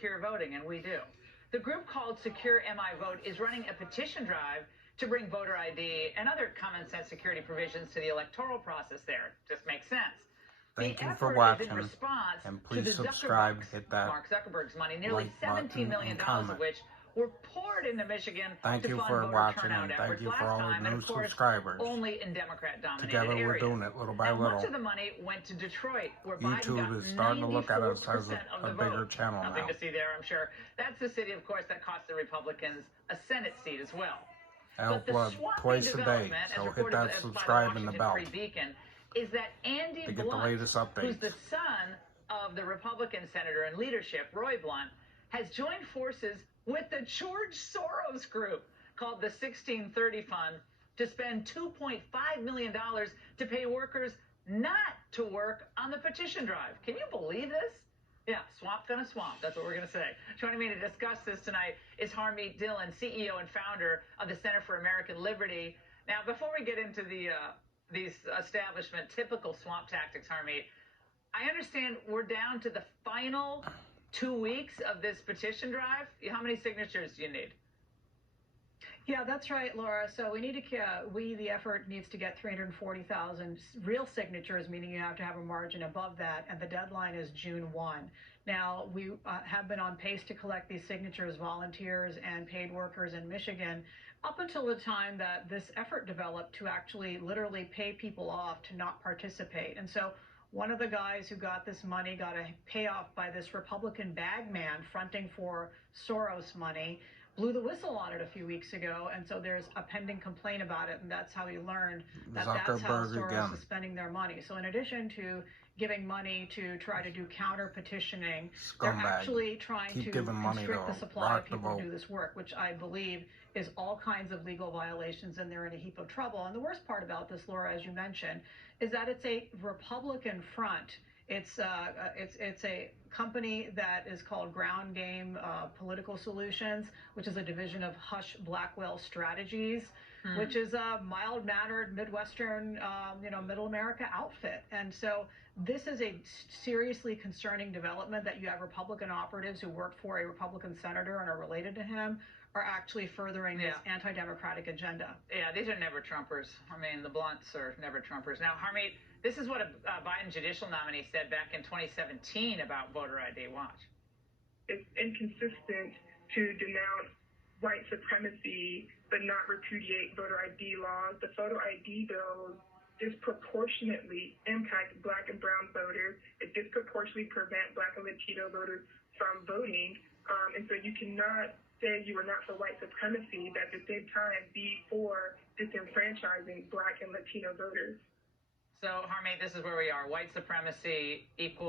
secure voting, and we do. The group called Secure MI Vote is running a petition drive to bring voter ID and other common sense security provisions to the electoral process there. Just makes sense. Thank the you for effort watching, is in response and to please the subscribe, hit that Mark Zuckerberg's money, nearly like $17 button million and of comment. which were poured into Michigan Thank to you fund for voter watching, turnout and thank efforts you for last all the time, and new of course, subscribers. only in Democrat-dominated Together we're areas. doing it little by now, little. much of the money went to Detroit, where Biden YouTube got is starting to look at us as 94% of a the bigger vote. channel Nothing now. to see there, I'm sure. That's the city, of course, that cost the Republicans a Senate seat as well. Elk But the blood swampy twice a day, development, as so hit reported that by the subscribe and the Washington bell Free Beacon, is that Andy to get the Blunt, latest who's the updates. son of the Republican senator in leadership, Roy Blunt, has joined forces with the George Soros group called the 1630 Fund to spend $2.5 million to pay workers not to work on the petition drive. Can you believe this? Yeah, swamp gonna swamp. That's what we're gonna say. Joining me to discuss this tonight is Harmeet Dillon, CEO and founder of the Center for American Liberty. Now, before we get into these establishment typical swamp tactics, Harmeet, I understand we're down to the final 2 weeks of this petition drive. How many signatures do you need? Yeah, that's right, Laura. So we need to, the effort needs to get 340,000 real signatures, meaning you have to have a margin above that, and the deadline is June 1. Now, we have been on pace to collect these signatures, volunteers and paid workers in Michigan, up until the time that this effort developed to actually literally pay people off to not participate. And so one of the guys who got this money got a payoff by this Republican bagman fronting for Soros money, blew the whistle on it a few weeks ago, and so there's a pending complaint about it, and that's how he learned that that's how Soros is spending their money. So in addition to giving money to try to do counter petitioning, they're actually trying to constrict the supply of people who do this work, which I believe is all kinds of legal violations, and they're in a heap of trouble. And the worst part about this, Laura, as you mentioned, is that it's a Republican front. It's a company that is called Ground Game Political Solutions, which is a division of Hush Blackwell Strategies, which is a mild-mannered Midwestern, Middle America outfit. And so this is a seriously concerning development that you have Republican operatives who work for a Republican senator and are related to him are actually furthering this anti-democratic agenda. Yeah, these are never-Trumpers. I mean, the Blunts are never-Trumpers. Now, Harmeet, this is what a Biden judicial nominee said back in 2017 about voter ID. Watch. It's inconsistent to denounce white supremacy but not repudiate voter ID laws. The photo ID bills disproportionately impact Black and brown voters. It disproportionately prevent Black and Latino voters from voting. And so you cannot say you are not for white supremacy, but at the same time be for disenfranchising Black and Latino voters. So, Harmeet, this is where we are. White supremacy equals